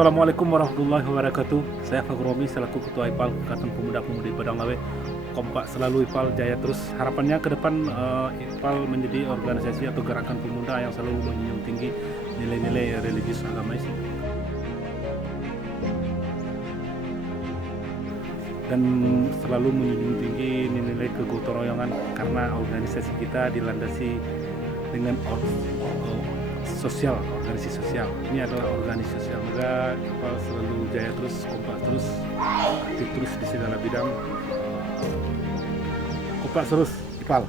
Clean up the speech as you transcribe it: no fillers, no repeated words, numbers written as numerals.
Assalamualaikum warahmatullahi wabarakatuh. Saya Fagur Romi selaku Ketua IPAL Ikatan Pemuda-Pemudi Padang Lawe. Kompak selalu IPAL, jaya terus. Harapannya ke depan IPAL menjadi organisasi atau gerakan pemuda yang selalu menjunjung tinggi nilai-nilai religius agamais dan selalu menjunjung tinggi nilai-nilai kegotong royongan, karena organisasi kita dilandasi dengan sosial, organisasi sosial. Ini adalah organisasi sosial. Semoga IPAL selalu jaya terus, kompak terus, aktif terus di segala bidang. Kompak terus IPAL.